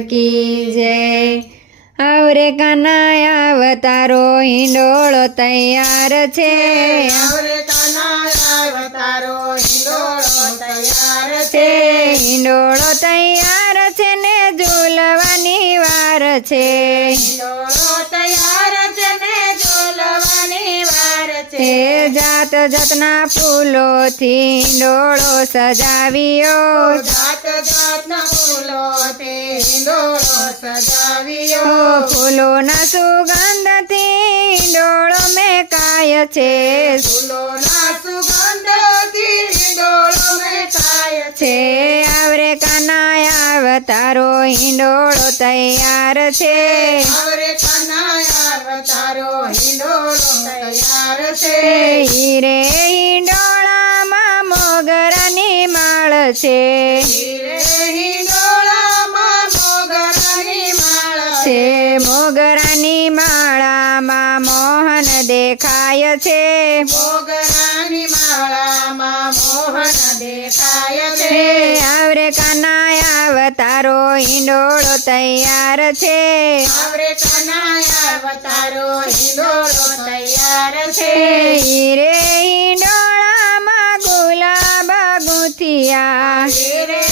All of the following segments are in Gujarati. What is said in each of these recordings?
કી જય. આવરે કાનાયા અવતારો હિંડોળો તૈયાર છે. આવરે કાનાયા અવતારો હિંડોળો તૈયાર છે. છે હિંડોળો તૈયાર છે ને ઝૂલવાની વાર છે. હિંડોળો છે જાત જાતના ફૂલોથી ડોળો સજાવ્યો. જાત જાતના ફૂલોથી ડોળો સજાવ્યો. ફૂલોના સુગંધથી ડોળો મેકાય છે. ફૂલોના સુગંધથી ડોળો મેકાય છે. અવતારો હિંડોળો તૈયાર છે. કનાયા હિંડોળો હિંડોળામાં મોગરાની માળ છે. છે મોગરાની માળામાં મોહન દેખાય છે. મોગરાની માળામાં મોહન દેખાય છે. છે આવરે કાનાય અવતારો હિંડોળો તૈયાર છે. આવરે કનાયા અવતારો હિંડોળો તૈયાર છે. હીરે હિંડોળામાં ગુલાબ ગુથિયા. હીરે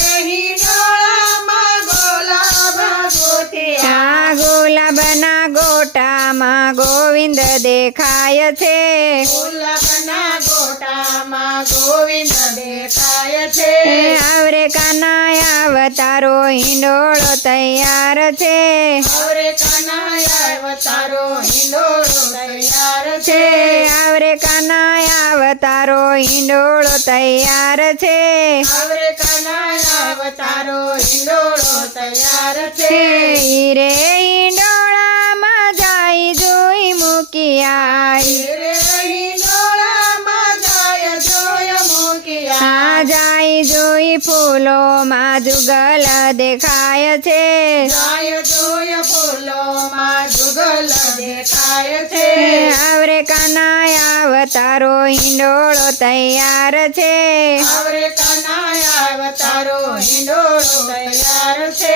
ગોટામાં ગોવિંદ દેખાય છે. ગુલાબના ગોટામાં ગોવિંદ દેખાય છે. આવરે કાનાયા અવતારો હિંડોળો તૈયાર છે. આવરે કનાયા અવતારો હિંડોળો તૈયાર છે. આવરે કાનાયા અવતારો હિંડોળો તૈયાર છે. આવરે કનાયા અવતારો હિંડોળો તૈયાર છે છે. હીરે મૂકિયા જાય જોઈ ફૂલોમાં જુગલ દેખાય છે. જાય જુગલ દેખાય છે આવરે કાનાયા અવતારો હિંડોળો તૈયાર છે. આવરે કનાયા અવતારો હિંડોળો તૈયાર છે.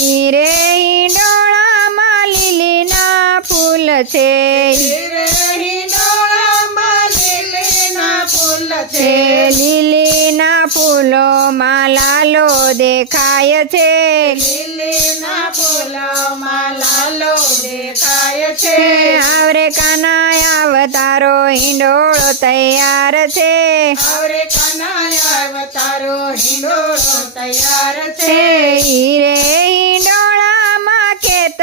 હીરે ફૂલ છે. લીલીના ફૂલો ફૂલોમાં લાલો દેખાય છે. લીલીના ફૂલોમાં લાલો દેખાય છે. આવરે કાનાયા અવતારો હિંડોળો તૈયાર છે. આવરે કનાયા અવતારો હિંડોળો તૈયાર છે. હીરે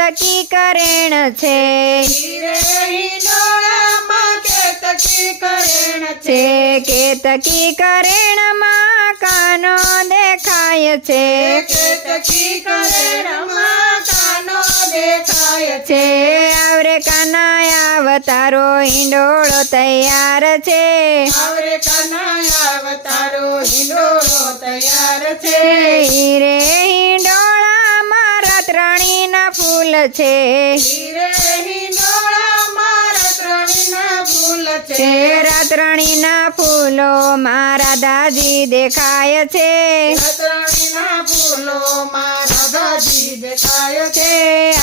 કેતકી કરેણ છે. છે કેતકી કરેણ કરેણમાં કાનો દેખાય છે. કેતકી કરેણમાં કાનો દેખાય છે છે. આવરે કાનાયા અવતારો હિંડોળો તૈયાર છે. આવરે કનાયા અવતારો હિંડોળો તૈયાર છે. હીરે રાતરાણીના ફૂલ છે. હિંડોળામાં રતરણીના ફૂલ મારા દાદી દેખાય છે.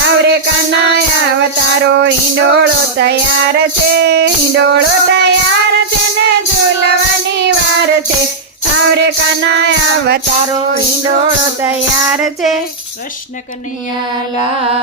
આવરે કનાય અવતારો ઈંડોળો તૈયાર છે. ઈંડોળો તૈયાર છે ને ઝૂલવાની વાર છે. આવરે કનાય અવતારો ઈંડોળો તૈયાર છે. કૃષ્ણ કનૈયા